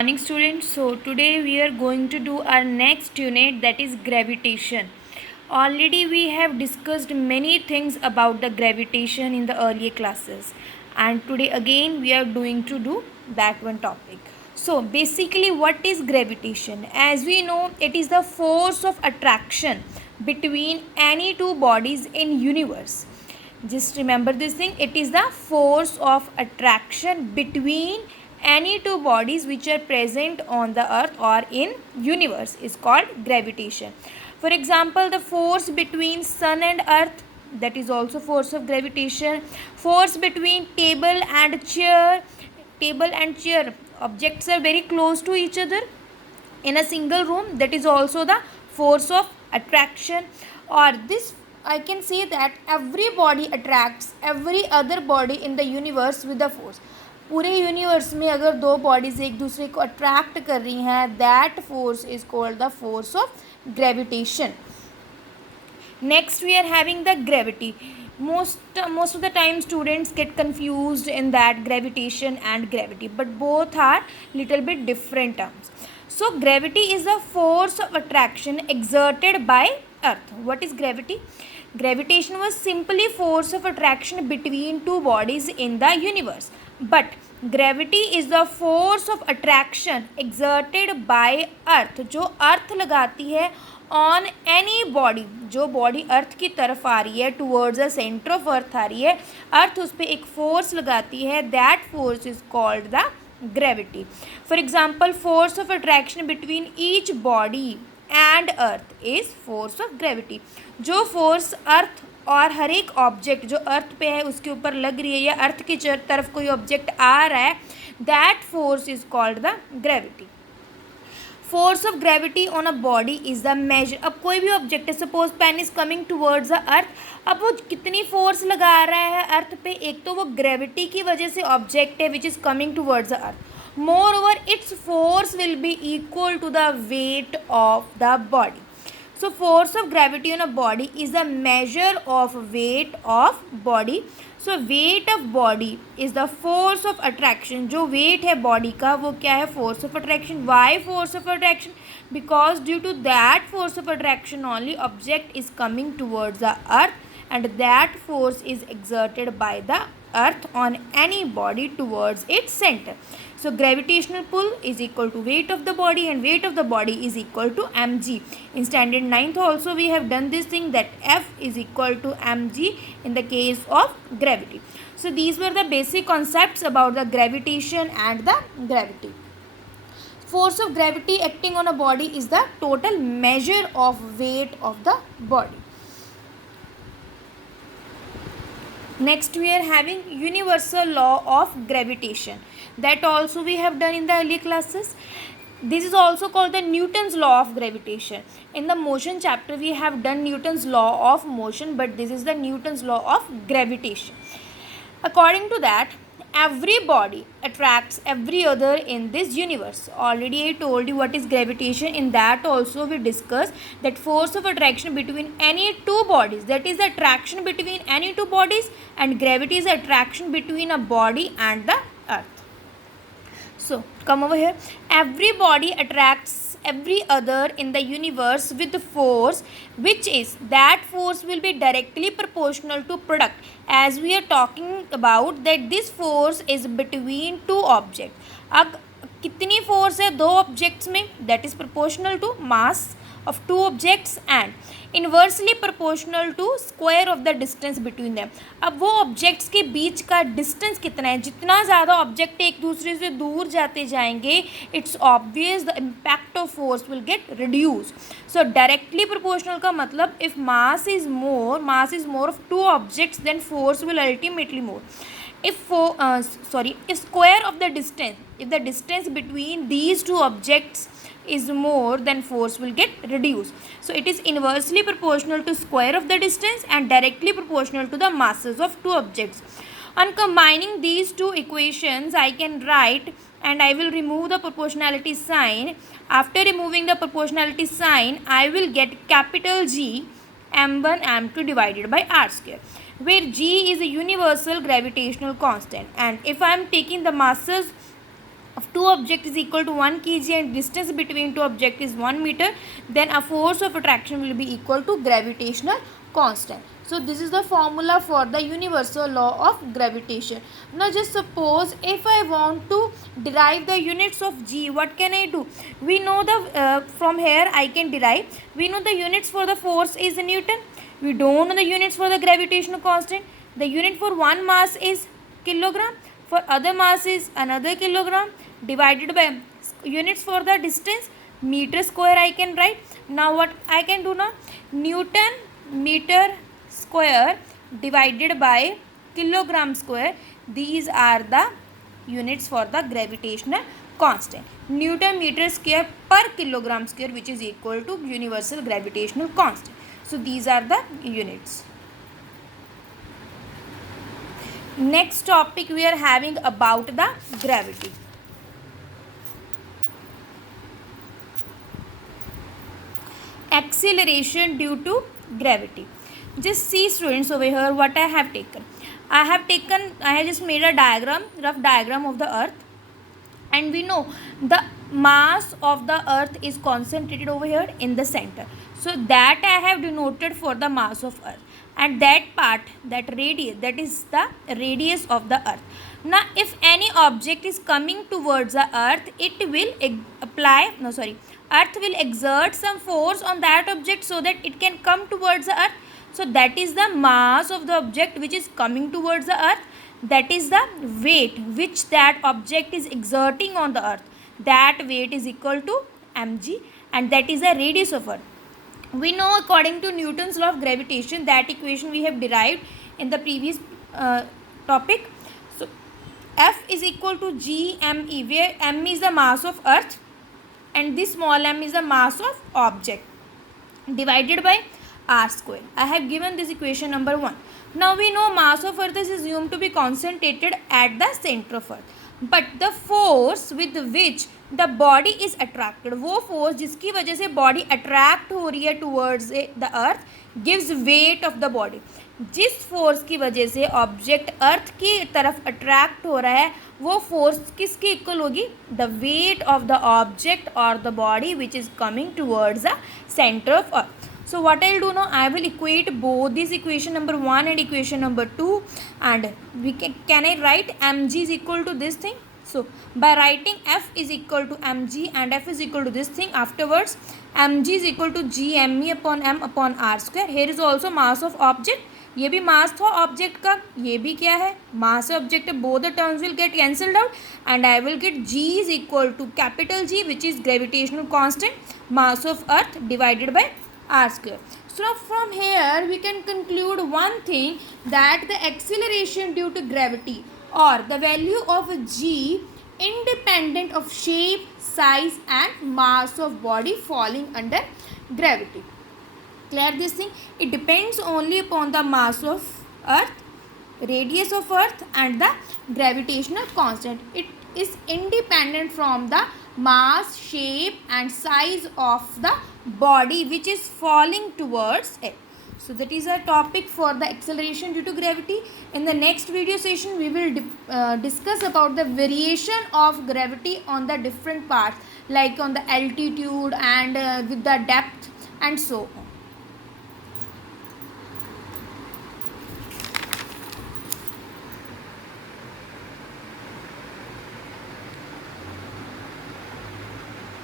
Morning students. So today we are going to do our next unit, that is gravitation. Already we have discussed many things about the gravitation in the earlier classes, and today again we are going to do that one topic. So basically, what is gravitation? As we know, it is the force of attraction between any two bodies in universe. Just remember this thing, it is the force of attraction between any two bodies which are present on the earth or in universe is called gravitation. For example, the force between sun and earth, that is also force of gravitation. Force between table and chair, objects are very close to each other in a single room, that is also the force of attraction. Or this, I can say that every body attracts every other body in the universe with the force. पूरे universe में अगर दो bodies एक दूसरे को attract कर रही हैं, that force is called the force of gravitation. Next we are having the gravity. Most of the time students get confused in that gravitation and gravity, but both are little bit different terms. So gravity is the force of attraction exerted by earth. What is gravity? Gravitation was simply force of attraction between two bodies in the universe, but gravity is the force of attraction exerted by earth, जो earth लगाती है on any body. जो body earth की तरफ आ रही है, towards the centre of earth आ रही है, अर्थ उस पर एक फोर्स लगाती है, that force is called the gravity. For example, force of attraction between each body and earth is force of gravity. जो फोर्स अर्थ और हर एक ऑब्जेक्ट जो अर्थ पे है उसके ऊपर लग रही है, या अर्थ की तरफ कोई ऑब्जेक्ट आ रहा है, that force is called the gravity. Force of gravity on a body is the measure. अब कोई भी ऑब्जेक्ट है, suppose pen is coming towards the earth, अब वो कितनी फोर्स लगा रहा है अर्थ पे? एक तो वो ग्रेविटी की वजह से ऑब्जेक्ट है which is coming towards the earth. Moreover, its force will be equal to the weight of the body. So force of gravity on a body is the measure of weight of body. So weight of body is the force of attraction. जो weight है body का वो क्या है? Force of attraction. Why force of attraction? Because due to that force of attraction only object is coming towards the earth, and that force is exerted by the earth on any body towards its center. So gravitational pull is equal to weight of the body, and weight of the body is equal to mg. In standard 9th also we have done this thing, that F is equal to mg in the case of gravity. So these were the basic concepts about the gravitation and the gravity. Force of gravity acting on a body is the total measure of weight of the body. Next we are having universal law of gravitation. That also we have done in the earlier classes. This is also called the Newton's law of gravitation. In the motion chapter we have done Newton's law of motion, but this is the Newton's law of gravitation. According to that, every body attracts every other in this universe. Already I told you what is gravitation. In that also we discussed that force of attraction between any two bodies, that is the attraction between any two bodies, and gravity is the attraction between a body and the earth. So come over here. Every body attracts every other in the universe with force, which is, that force will be directly proportional to product. As we are talking about that this force is between two objects. अब कितनी force है दो objects में? That is proportional to mass of two objects and inversely proportional to square of the distance between them. अब वो objects के बीच का distance कितना है? जितना ज़्यादा object एक दूसरे से दूर जाते जाएंगे, it's obvious the impact of force will get reduced. So directly proportional का मतलब if mass is more of two objects, then force will ultimately more. If square of the distance, if the distance between these two objects is more, then force will get reduced. So it is inversely proportional to square of the distance and directly proportional to the masses of two objects. On combining these two equations, I can write, and I will remove the proportionality sign. After removing the proportionality sign, I will get capital G m1 m2 divided by r square, where G is a universal gravitational constant, and if I am taking the masses of two two object is equal to 1 kg and distance between two object is 1 meter, then a force of attraction will be equal to gravitational constant. So this is the formula for the universal law of gravitation. Now just suppose if I want to derive the units of g, what can I do? We know the from here I can derive. We know the units for the force is Newton. We don't know the units for the gravitational constant. The unit for one mass is kilogram, for other mass is another kilogram, divided by units for the distance meter square I can write. Now what I can do now? Newton meter square divided by kilogram square, these are the units for the gravitational constant. Newton meter square per kilogram square, which is equal to universal gravitational constant. So these are the units. Next topic we are having about the gravity. Acceleration due to gravity. Just see students over here what I have taken. I have just made a diagram, rough diagram of the earth, and we know the mass of the earth is concentrated over here in the center. So that I have denoted for the mass of earth, and that part, that radius, that is the radius of the earth. Now if any object is coming towards the earth, it will earth will exert some force on that object so that it can come towards the earth. So that is the mass of the object which is coming towards the earth. That is the weight which that object is exerting on the earth. That weight is equal to mg, and that is the radius of earth. We know according to Newton's law of gravitation, that equation we have derived in the previous topic. So F is equal to gme, where m is the mass of earth and this small m is the mass of object, divided by r square. I have given this equation number 1. Now we know mass of earth is assumed to be concentrated at the center of earth, but the force with which the body is attracted, वो force जिसकी वजह से body attract हो रही है towards the earth, gives weight of the body. जिस force की वजह से object earth की तरफ attract हो रहा है, वो force किसके equal होगी? The weight of the object or the body which is coming towards the center of earth. So what I will do now, I will equate both this equation number 1 and equation number 2, and we can I write mg is equal to this thing. So by writing F is equal to mg and F is equal to this thing, afterwards mg is equal to gme upon m upon r square. Here is also mass of object. ये भी मास था object का, ये भी क्या है, mass object. Both the terms will get cancelled out and I will get g is equal to capital G which is gravitational constant, mass of earth divided by r square. So from here we can conclude one thing, that the acceleration due to gravity or the value of g independent of shape, size and mass of body falling under gravity. Clear this thing? It depends only upon the mass of earth, radius of earth and the gravitational constant. It is independent from the mass, shape and size of the body which is falling towards it. So that is a topic for the acceleration due to gravity. In the next video session we will discuss about the variation of gravity on the different parts, like on the altitude and with the depth and so on.